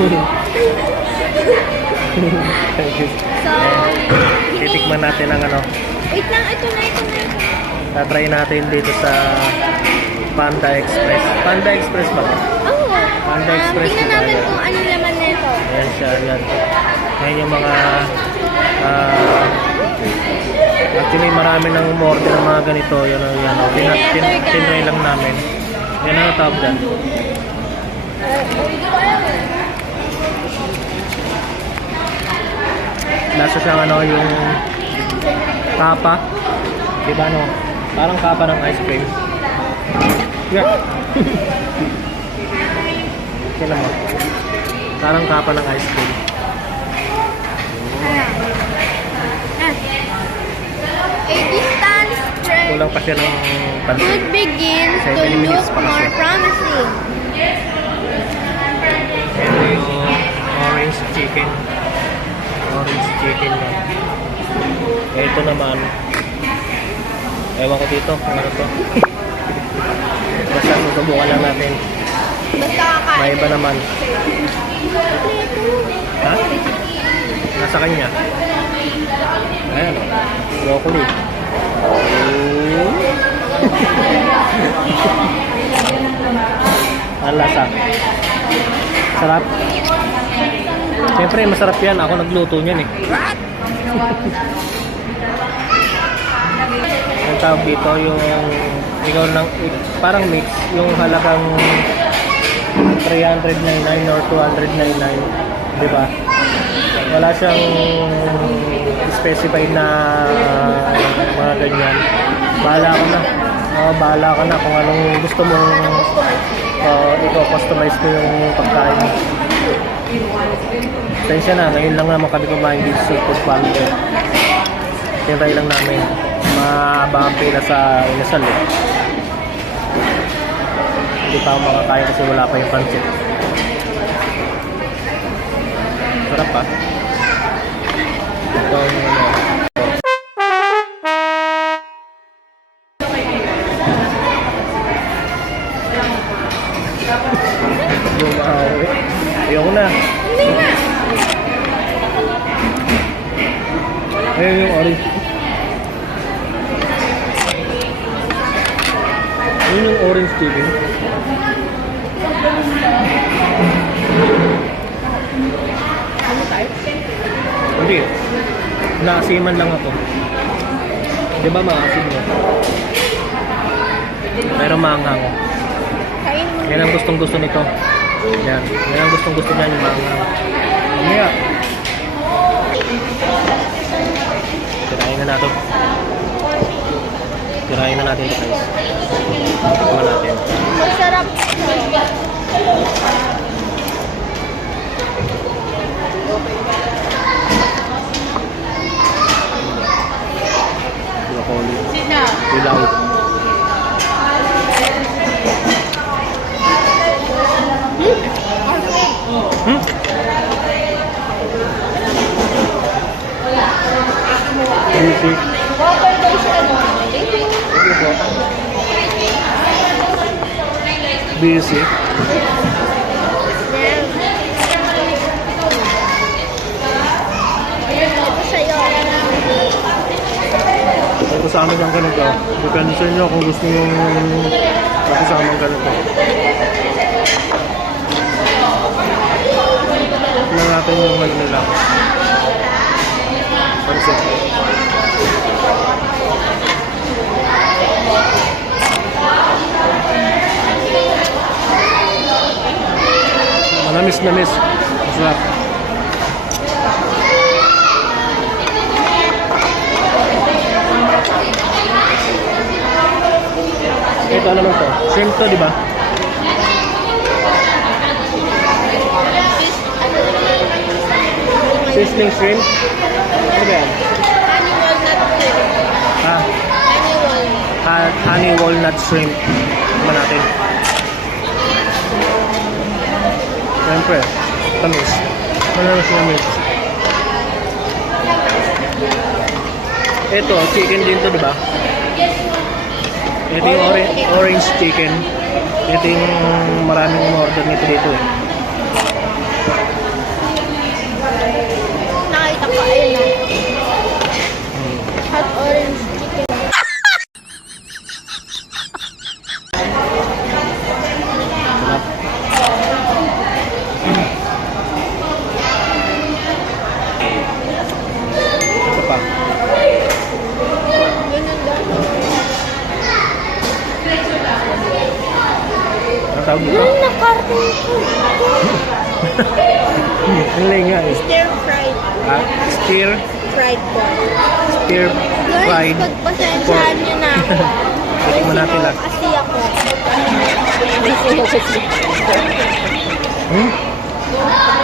Thank you. So, Titikman natin ang ano. wait lang, ito na, ito na. Tatry natin dito sa Panda Express. Panda Express ba? Oh, Panda um, Express tingnan natin kung ano laman nito. Ayan siya, yan. Ayan yung mga... ah, actually, marami nang umorder ng mga ganito. Yan, yan. Oh. Tin, tin, tinry lang namin. Yan ang tawag dyan. Nasa siyang ano, yung kapa. Di ba no? Parang kapa ng ice cream. Yeah. Kailan mo? Parang kapa ng ice cream. A distance Kulang pa siya ng pansin. could begin to look more promising. Ito naman. Ewan ko dito kung ano to. Basta susubukan lang natin. May iba naman. Ha? Nasa kanya. Ayan. Broccoli. Ang lasa. Sarap. Siyempre, masarap yan. Ako nagluto niyan eh. Ang tawag dito yung ikaw lang parang mix yung halagang 399 or 299 di ba wala siyang specified na mga ganyan bahala ka na Oo, bahala ka na kung anong gusto mo uh, ikaw customize mo yung pagkain mo Tensya na, ngayon lang naman kami kumain dito sa Food Panda. Tinry lang namin. Mahaba ang pila sa inasal eh. Hindi pa ako makakain kasi wala pa yung pancit. Sarap pa. Ito yung ano. Yung maawi. Ayoko na. Ayun yung orange. Ayun yung orange chicken. Hindi. Naasiman lang ako. Di ba maasim mo? Pero maanghang. Yan ang gustong gusto nito. Yan. Yan ang gustong gusto niya yung maanghang. Mamaya. Tirahin na natin. Tirahin na natin ito guys. Tignan natin. Masarap. Broccoli. Dilaw. Hmm? Juicy. Busy. Ito sa amin ang ganito. Depende sa inyo kung gusto nyo kasama ang ganito. Tignan natin yung mag nila. Pansit. Manamis namis. Masarap. Ito ano naman to? Shrimp to, di ba? Sizzling shrimp? Ano ba yan? Honey walnut shrimp. Ha? Honey walnut. Honey walnut shrimp. Ano natin? Siyempre, tamis. Ano na tamis? Ito, chicken din to, di ba? Ito yung orange chicken. Ito yung maraming order nito dito eh. Ang tawag dito? Yung nakarting ko. Ang lay nga eh. Stir fried. Ah, stir, Fried pork. stir fried. pagpasensyahan niyo na ako. Tikman mo natin lang. Kasi ako. Hmm?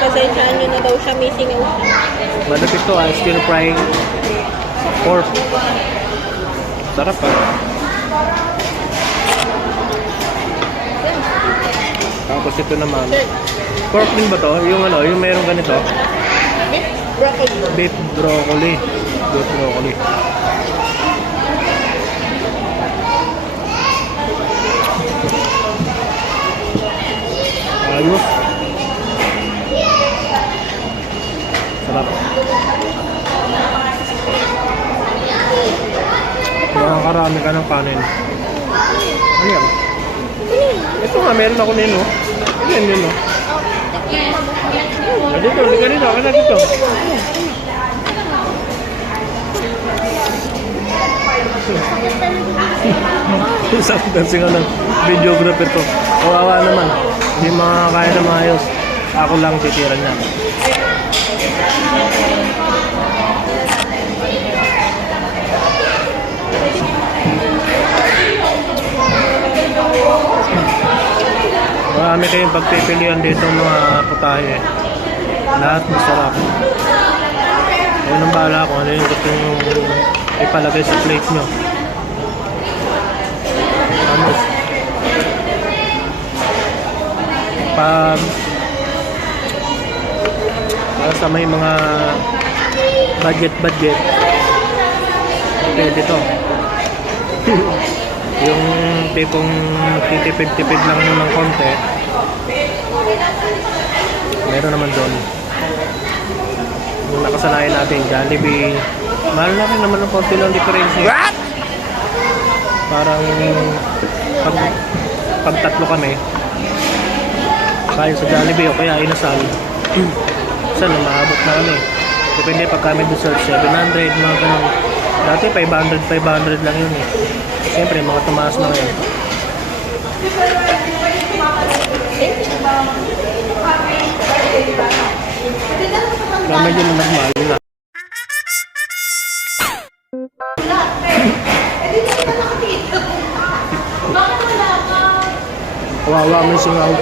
Pasensyahan niyo na daw siya. Missing out siya. Malapit to ah, stir fry pork. Sarap ah. Tapos ito naman. Pork din ba to? Yung ano, yung meron ganito? Broccoli. Beef broccoli. Beef broccoli. Ayos. Sarap. Nakakarami ka ng kanin. Ano yan? Ito nga, meron ako nino. Ano yan nino? Ah, dito, dito, dito. Ano dito? Sabi kasi nga ng videographer ko, kawawa naman. Hindi makakaya na maayos. Ako lang titira niya. Marami kayong pagpipilian dito mga putahe. Lahat masarap. Ayun ang bahala kung ano yung gusto nyo ipalagay sa plate nyo. Ano? Pag para sa may mga budget-budget pwede to. yung tipong titipid-tipid lang ng konti meron naman doon. Yung nakasanayan natin Jollibee. Mahal na rin naman ng konti lang difference What? parang pag, pag tatlo kami. Kaya sa Jollibee o kaya inasal. Saan na maabot na kami? Depende pag kami dessert 700 mga ganun. Dati 500 500 lang yun eh. Siyempre mga tumaas na ngayon medyo na nagmahal na Kawawa mo yung singaw.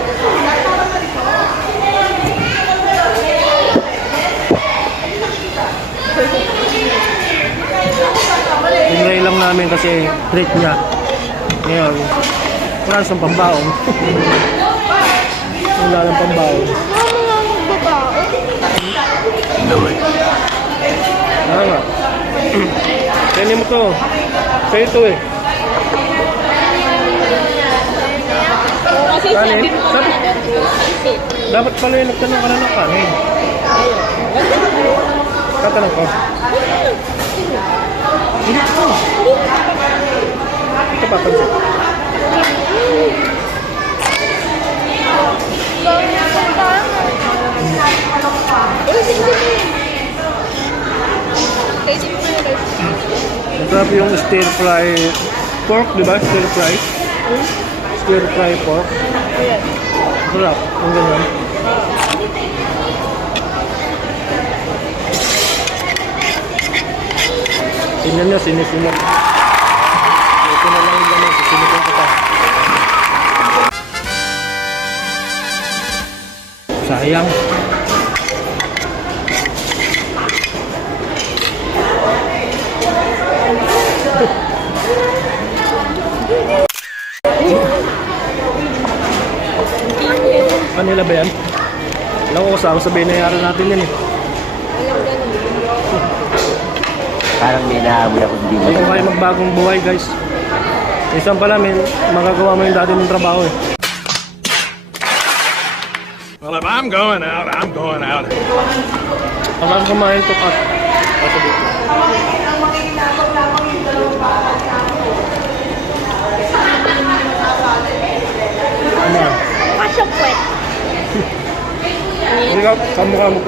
Tinry lang namin kasi treat niya. Ngayon, wala siyang pambaon. wala lang pambaon. Ano nga magbabao? Ano nga? Kainin mo to. Sa'yo to eh. Kasi sabi mo na. Dapat pala yung nagtanong ka na ng kanin. Tatanong ko. Hindi ko. Ito pa, pansin. Masarap yung stir fry pork, di ba? Stir fry. Stir fry pork. Sarap. Ang ganyan. Tingnan nyo, sinisinip. Sayang. Kanila ba yan? Alam ko kasama sa binayaran natin yan eh. Parang may nahabol ako hindi mo. Hindi ko kayo magbagong buhay guys. Isang pala, may magagawa mo yung dati mong trabaho eh. I'm going out. I'm going out. Parang kumain to cut. Ito dito. Ano? Pasok kwet. Ano nga, sa mukha mo